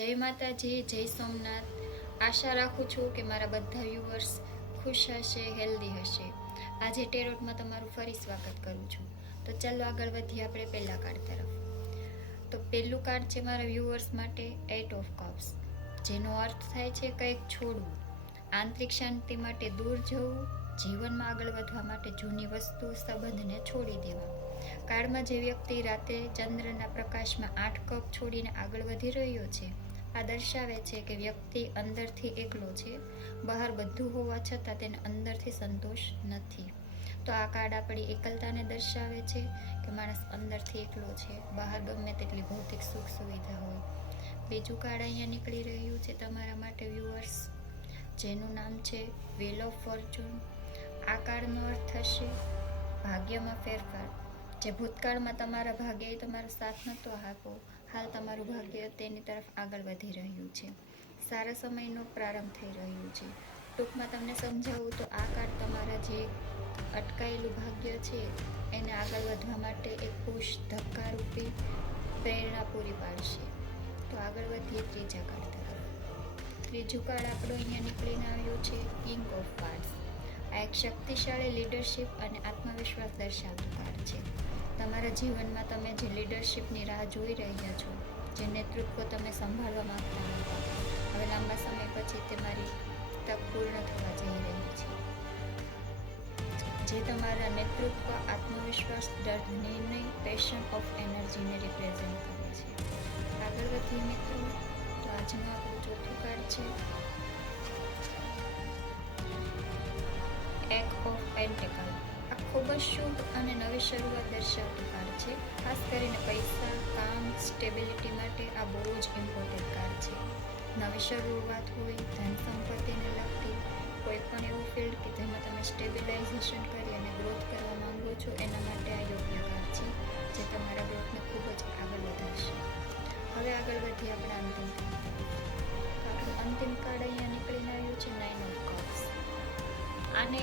જય માતાજી, જય સોમનાથ। આશા રાખું છું કે મારા બધા વ્યુઅર્સ ખુશ હશે, હેલ્ધી હશે। આજે ટેરોટમાં તમારું ફરી સ્વાગત કરું છું। તો ચાલો આગળ વધીએ આપણે પહેલા કાર્ડ તરફ। તો પહેલું કાર્ડ છે મારા વ્યુઅર્સ માટે 8 ઓફ કપ્સ, જેનો અર્થ થાય છે કંઈક છોડવું, આંતરિક શાંતિ માટે દૂર જવું, જીવનમાં આગળ વધવા માટે જૂની વસ્તુ સંબંધને છોડી દેવા। કાર્ડમાં જે વ્યક્તિ રાતે ચંદ્રના પ્રકાશમાં 8 કપ છોડીને આગળ વધી રહ્યો છે, આ દર્શાવે છે કે વ્યક્તિ અંદરથી એકલો છે, બહાર બધું હોવા છતાં તેને અંદરથી સંતોષ નથી। તો આ કાર્ડ આપણી એકલતાને દર્શાવે છે કે માણસ અંદરથી એકલો છે, બહાર ગમે તેટલી ભૌતિક સુખ સુવિધા હોય। બીજું કાર્ડ અહીંયા નીકળી રહ્યું છે તમારા માટે વ્યુઅર્સ, જેનું નામ છે વ્હીલ ઓફ ફોર્ચ્યુન। આ કાર્ડનો અર્થ થશે ભાગ્યમાં ફેરફાર। જે ભૂતકાળમાં તમારા ભાગ્યએ તમારો સાથ નહોતો આપ્યો, હાલ તમારું ભાગ્ય તેની તરફ આગળ વધી રહ્યું છે, સારા સમયનો પ્રારંભ થઈ રહ્યું છે। ટૂંકમાં તમને સમજાવું તો આ કાર્ડ તમારા જે અટકાયેલું ભાગ્ય છે એને આગળ વધવા માટે એક પુશ, ધક્કારૂપી પ્રેરણા પૂરી પાડશે। તો આગળ વધીએ ત્રીજા કાર્ડ તરફ। ત્રીજું કાર્ડ આપણો અહીંયા નીકળીને આવ્યું છે કિંગ ઓફ વાન્ડ્સ। આ એક શક્તિશાળી લીડરશિપ અને આત્મવિશ્વાસ દર્શાવતું કાર્ડ છે। તમારા જીવનમાં તમે જે લીડરશિપની રાહ જોઈ રહ્યા છો, જે નેતૃત્વ તમે સંભાળવા માંગતા હતા, હવે લાંબા સમય પછી તમારી તક પૂર્ણ થવા જઈ રહી છે। જે તમારા નેતૃત્વ, આત્મવિશ્વાસ, દૃઢ નિર્ણય, પેશન ઓફ એનર્જીને રિપ્રેઝેન્ટ કરે છે। આગળ વધીએ મિત્રો, તો આજનું આપણું ચોથું કાર્ડ છે એક ઓફ પેન્ટેકલ। આ ખૂબ જ શુભ અને નવી શરૂઆત દર્શાવતું કાર્ડ છે। ખાસ કરીને પૈસા, કામ, સ્ટેબિલિટી માટે આ બહુ જ ઇમ્પોર્ટન્ટ કાર્ડ છે। નવી શરૂઆત હોય, ધન સંપત્તિને લગતી કોઈ પણ એવું ફિલ્ડ કે જેમાં તમે સ્ટેબિલાઇઝેશન કરી અને ગ્રોથ કરવા માંગો છો, એના માટે આ યોગ્ય કાર્ડ છે, જે તમારા ગ્રોથને ખૂબ જ આગળ વધારશે। હવે આગળ વધીએ આપણા અંતિમ કાર્ડ તરફ। આપણું અંતિમ કાર્ડ અહીંયા નીકળીને આવ્યું છે 9 ઓફ કપ્સ। આને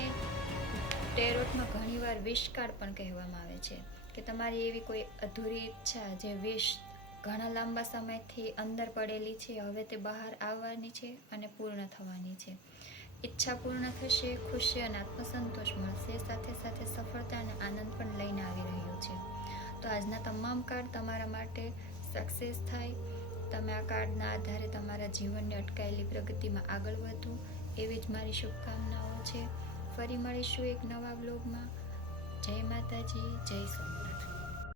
ટેરોટમાં ઘણીવાર વિશ કાર્ડ પણ કહેવામાં આવે છે, કે તમારી એવી કોઈ અધૂરી ઈચ્છા, જે વિશ ઘણા લાંબા સમયથી અંદર પડેલી છે, હવે તે બહાર આવવાની છે અને પૂર્ણ થવાની છે। ઈચ્છા પૂર્ણ થશે, ખુશી અને આત્મસંતોષ મળશે, સાથે સાથે સફળતા અને આનંદ પણ લઈને આવી રહ્યો છે। તો આજના તમામ કાર્ડ તમારા માટે સક્સેસ થાય, તમે આ કાર્ડના આધારે તમારા જીવનની અટકાયેલી પ્રગતિમાં આગળ વધો, એવી જ મારી શુભકામનાઓ છે। ફરી મળીશું એક નવા બ્લોગમાં। જય માતાજી, જય સોમનાથ।